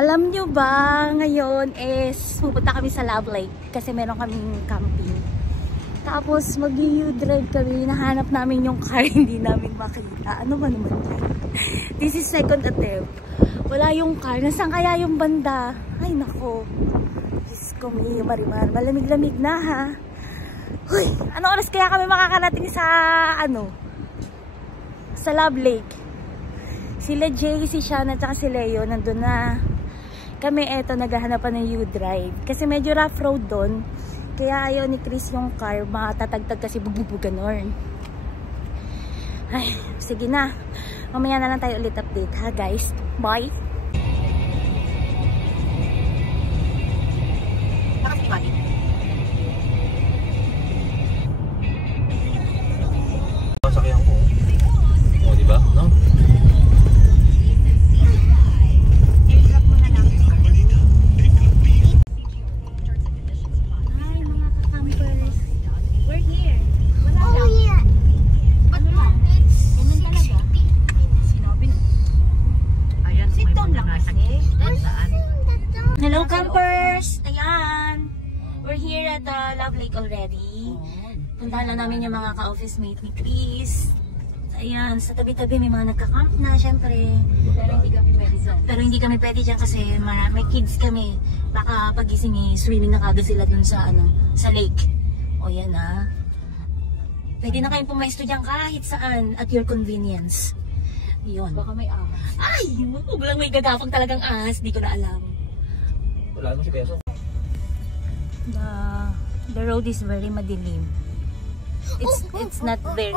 Alam nyo ba, ngayon is pupunta kami sa Love Lake kasi meron kaming camping. Tapos mag-u-drive kami, nahanap namin yung car, hindi namin makita. Ano ba naman yan? This is second attempt. Wala yung car. Nasaan kaya yung banda? Ay nako. Diyos ko, may marimar. Malamig-lamig na ha. Uy, ano oras kaya kami makakarating sa sa Love Lake? Sila Jay, si Shana, at si Leo nandun na. Kami eto naghahanapan ng U-Drive. Kasi medyo rough road doon. Kaya ayaw ni Chris yung car. Matatagtag kasi bugbugan nun. Ay, sige na. Mamaya na lang tayo ulit update ha guys. Bye! Sakyan ko. O, diba? No? Hello campers! Ayan! We're here at Love Lake already. Puntahan na namin yung mga ka-office mate ni Chris. Ayan, sa tabi-tabi may mga nagka-camp na syempre. Pero hindi kami pwede dyan. Pero hindi kami pwede dyan kasi may kids kami. Baka pagising swimming na kagad sila dun sa sa lake. O yan pwede na kayong pumesto dyan kahit saan at your convenience. Yun. Baka may ahas. Ay! Walang may gagapang talagang ahas. Di ko na alam. Wala mo si Peso. The road is very madilim. It's not very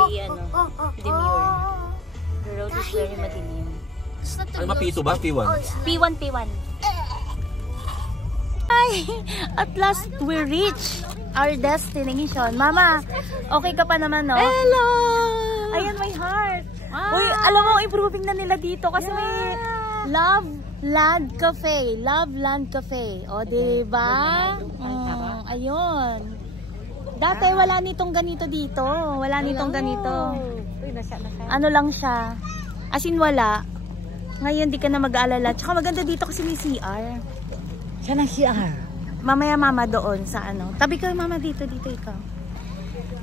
demure. The road is very madilim. Ano mapito ba? P1? P1. Ay! At last we reach our destination. Mama, okay ka pa naman, no? Hello! Ayan, my heart. Uy, alam mo, improving na nila dito kasi may Love Land Cafe. Love Land Cafe. O, diba? Ayun. Dati wala nitong ganito dito. Wala nitong ganito. Ano lang siya. As in wala. Ngayon di ka na mag-aalala. Tsaka maganda dito kasi may CR. Saan ang CR? Mamaya mama doon sa Tabi ko mama dito ikaw.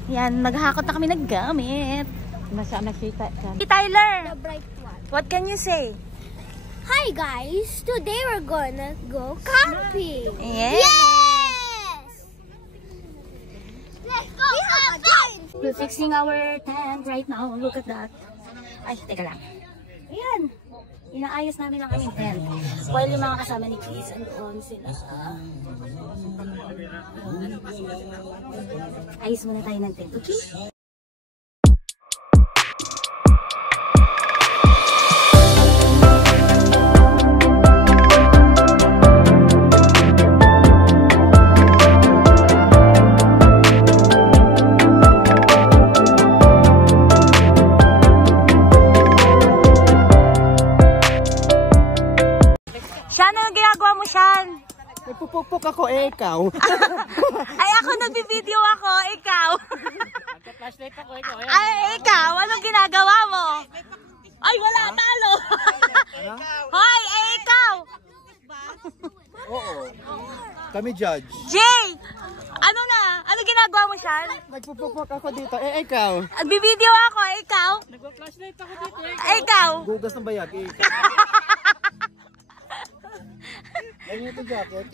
Yan, naghahakot na kami naggamit. Nasa nakita dyan. Hey Tyler! The bright one. What can you say? Hi guys! Today we're gonna go camping! Yes! Let's go camping! We're fixing our tent right now. Look at that. Ay, teka lang. Ayan. Inaayos namin ang aming tent. While yung mga kasama ni Chris, andoon sila. Ayos muna tayo ng tent, okay? Nagpupukpuk ako ikaw. Ay ako nagbibideo ako, ikaw. Nagka-flashlight ako ikaw. Ay ikaw, anong ginagawa mo? Ay wala, talo. Hoy, ikaw. Oo. Kami judge. Jay, ano ginagawa mo siya? Nagpupukpuk ako dito. Ikaw. Nagbibideo ako, ikaw. Nagpa-flashlight ako dito. Ikaw. Gugas ng bayag. Ikaw. Ayun ito jacket.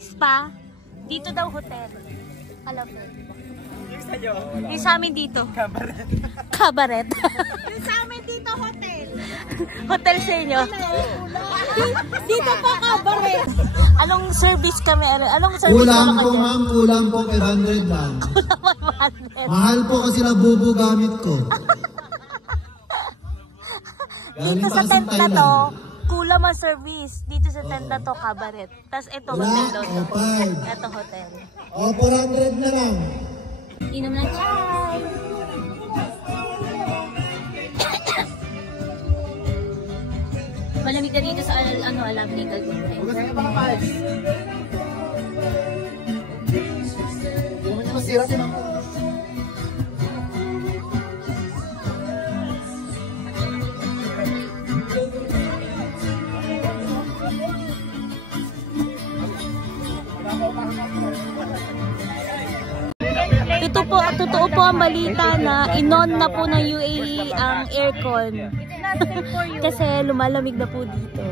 Spa. Dito daw hotel. Alam mo. Yung sa amin dito. Cabaret. Cabaret. Yung sa amin dito hotel. Hotel sa inyo. Dito po cabaret. Anong service kami? Anong service kulang po ma'am, kulang po 500 lang. Kulang 100. Mahal po kasi nabubo gamit ko. Dito sa tent na to, kulang ang service. Dito sa tent na to, cabaret. Tapos ito, hotel daw to. Ito, hotel. O, 400 na lang. Inom ng chai. Malamig na dito sa Alamni, Calgary. Kaya pa kapayos. Hindi mo niya masira din ako. Totoo po ang balita na inon na po ng UAE ang aircon. Kasi lumalamig na po dito.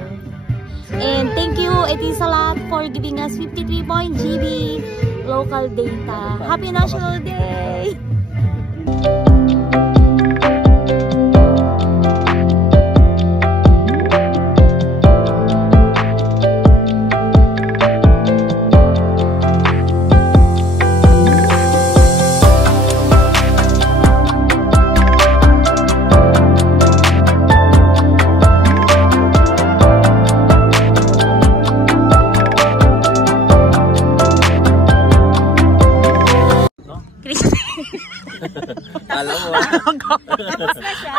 And thank you Etisalat for giving us 53 GB local data. Happy National Day! Alam mo. Tapos na siya.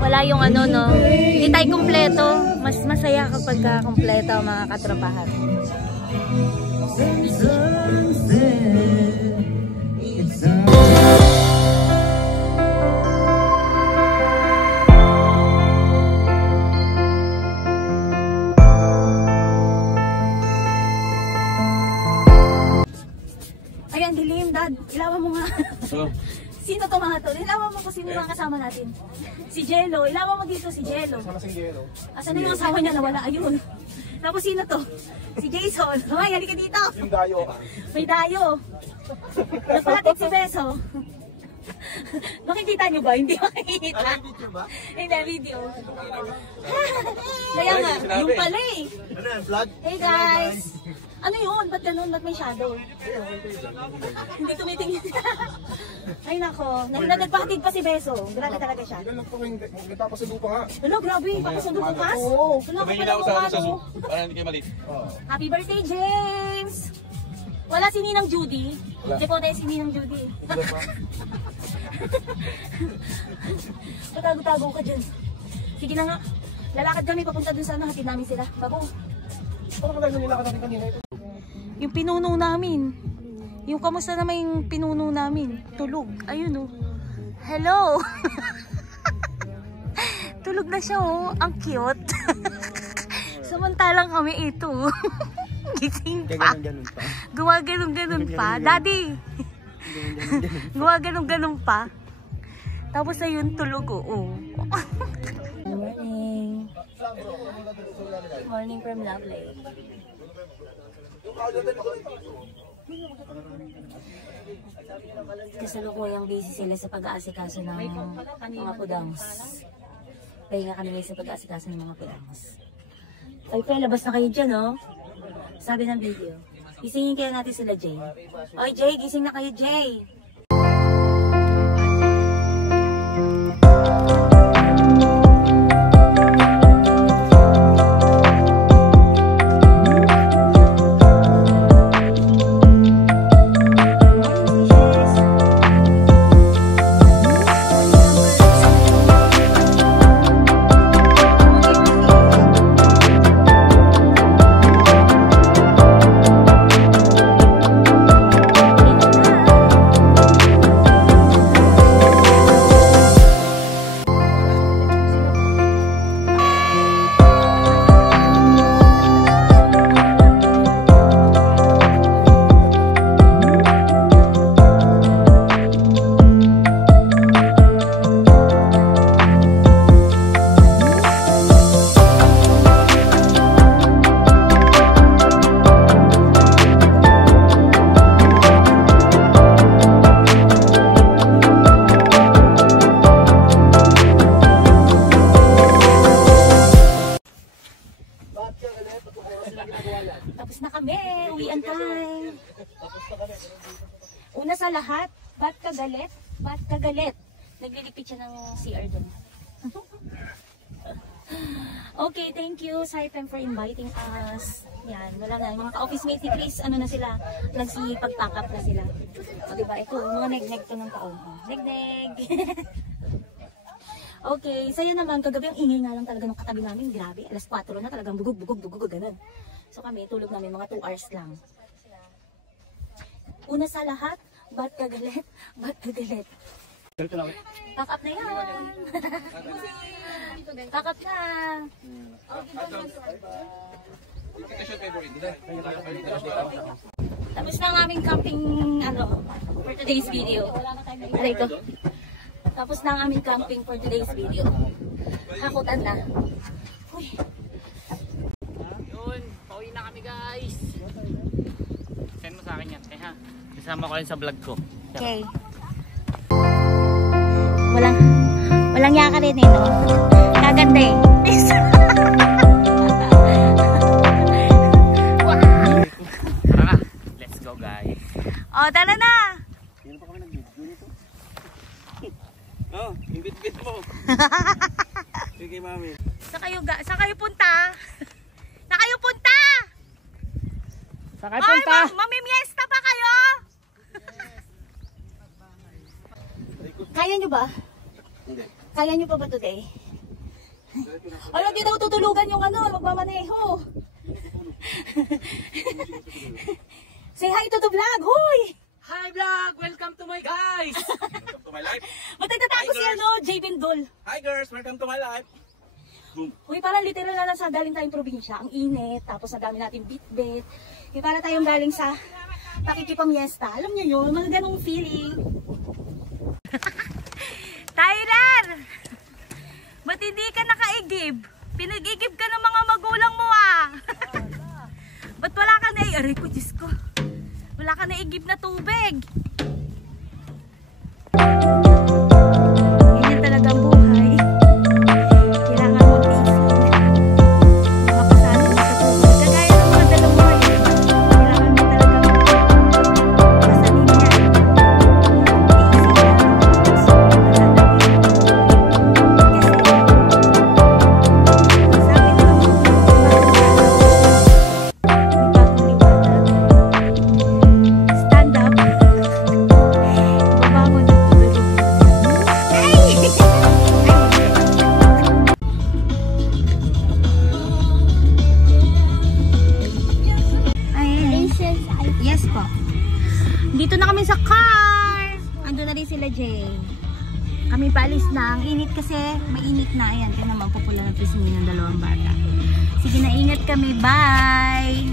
Wala yung no? Hindi tayo kumpleto. Mas masaya kapag kumpleto ang mga katrabahan. Ayan, dilim, Dad. Ilawan mo nga. Sino to mga to? Ilawan mo kung sino mga kasama natin. Si Jello. Ilawan mo dito si Jello. Asan na yung asawa niya? Nawala. Ayun. Tapos sino to? Si Jason. Hoy, halika dito. Yung dayo. May dayo. Nagpahatid si Beso. Makikita niyo ba? Hindi makikita. Video ba? Hindi, video. Kaya nga, yung pala eh. Ano yan, vlog? Hey guys! Ano yun? Ba't ganun? Ba't may shadow? Hindi tumitingin. Ay nako, nagpahatid pa si Beso. Grabe talaga siya. Nagpapasundo pa nga. Hello, grabe. Papasundo bukas? Oo. Hello, kapala ko Para hindi kayo mali. Happy birthday, James! Wala si Ninang Judy. Hindi po tayo si Ninang Judy. Patago-tago ka dyan. Sige na nga. Lalakad kami papunta dun sa hatid namin sila. Babo. Ano ka tayo nilakad natin kanina? Yung pinuno namin. Yung kamusta naman yung pinuno namin. Tulog. Ayun oh. Hello! Tulog na siya oh. Ang cute. Samantalang kami ito. Gising pa. Gumaganon-ganon pa. Daddy! Gumaganon-ganon pa. Tapos ayun, tulog oh. Morning. Morning from Lovely. Kasalukuyang busy sila sa pag-aasikaso ng mga pudangs. Pahinga kami sa pag-aasikaso ng mga pudangs. Ay, labas na kayo dyan, oh. Sabi ng video. Gisingin kaya natin sila, Jay. Oy, Jay, gising na kayo, Jay. Kulit. Nagliligpit siya ng CR doon. Okay, thank you, Saipem, for inviting us. Yan, wala na. Mga ka-office mates ni Chris, ano na sila, nagsipag-pack up na sila. O diba, ito, mga neg-neg to ng taon. Neg-neg! Okay, saya naman, kagabi ang ingay nga lang talaga ng katabi namin, grabe. Alas 4 na talagang bugog, ganun. So kami, tulog namin mga 2 hours lang. Una sa lahat, ba't kagalit? Ba't kagalit? Pack up na yan! Pack up na! Tapos na ang aming camping, for today's video. Aray ko. Tapos na ang aming camping for today's video. Hakutan na. Uy. Yun, pauwi na kami guys. Send mo sa akin yan, ha? Kasama ko yun sa vlog ko. Okay. Walang yaka rin no? Kaganda eh. Tara na, let's go guys. Oh, tara na! Oh, imbit-bit mo. Sige, mami. Saan kayo punta? Saan kayo punta? Sakay punta! Ay, mamimiesta pa kayo? Kaya nyo ba? Hindi. Kaya nyo pa ba today? Alam nyo daw tutulugan yung magmamaneho. Say hi to the vlog, huy! Hi vlog! Welcome to my guys! Welcome to my life. Matagtatapos Hi, si J. Bindol. Hi girls, welcome to my life. Uy, parang literal na nasa galing tayong probinsya. Ang init, tapos ang dami natin bit-bit. Uy, para tayong galing sa pakikipamiesta. Alam nyo yun, mga ganong feeling. Tyler! Ba't hindi ka nakaigib? Pinag-igib ka ng mga magulang mo ah! Ba't wala ka na aray ko, Diyos ko. Wala ka na igib na tubig. Ganyan talaga ang buhay. Kailangan mo tiisin. Mga pasano sa tubig. Kagaya ng mga dalawa ngayon. Kailangan mo talaga pasanin yan. Tiisin yan. So, sabi nila mo, stand up. Babangon na tulog. Yes po. Dito na kami sa car. Ando na rin sila Jane. Kami paalis na. Ang init kasi. Mainit na. Ayan. Kaya naman pupula ng pisngi ng dalawang bata. Sige na, ingat kami. Bye!